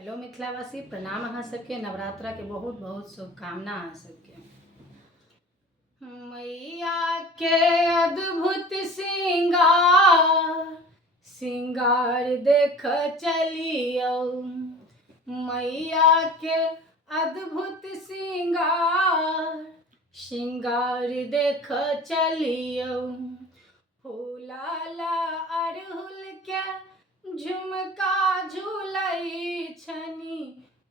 Hello मिथिलावासी, प्रणाम अहाँ सबके। नवरात्रा के बहुत बहुत शुभकामना अहाँ सबके। मैया के अद्भुत श्रृंगार देख चलियो। मैया के अद्भुत श्रृंगार देख चलियो। फूलाला अड़हुल के झुमका झूलई छनी,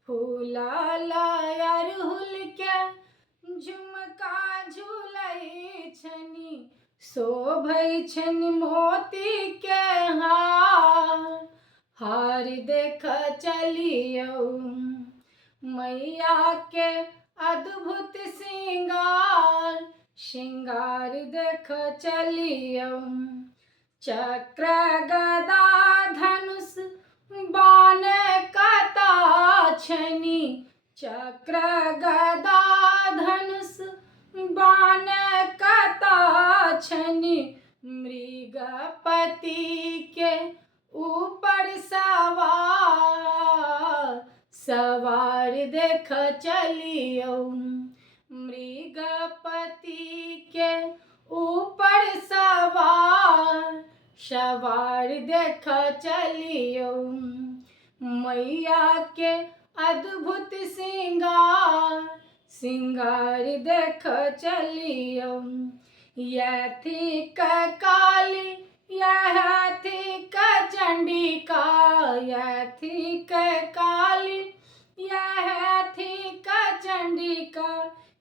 फूलाला अड़हुल के झुमका झूलई छनी। शोभै छनि मोती के हार देख चलियो। मैया के अद्भुत श्रृंगार देख चलियो। चक्र गदा धनुष बाण कता छनि, चक्र गदा धनुष बाण कता छनि। मृगपति के ऊपर सवार देख चलियो। मृगपति के ऊपर सवार देख चलियो। मैया के अद्भुत श्रृंगार देख चलियो। यथिक काली यथिक चंडिका, यथिक काली यथिक चंडिका।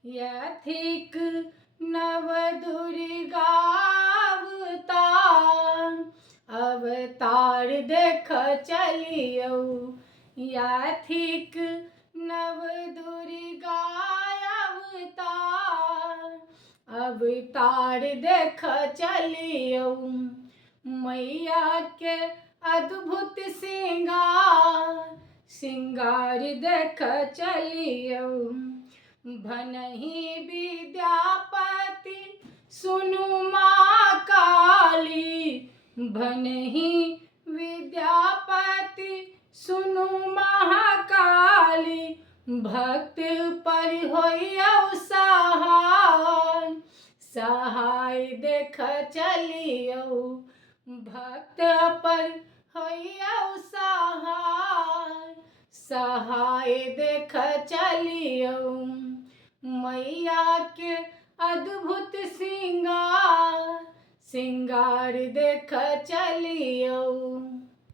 यथिक नवदुर्गा अवतार देख चलियो। यथिक नवदुर्गा अवतार देख चलियो। मैया के अद्भुत श्रृंगार देख चलियो। भनहि विद्यापति सुनु माँ काली, भनहि विद्यापति सुनु महाकाली। भक्त पर होइयौ सहाय देख चलियो। भक्त पर होइयौ सहाय देख चलियो। मैया के अद्भुत श्रृंगार देख चलियो।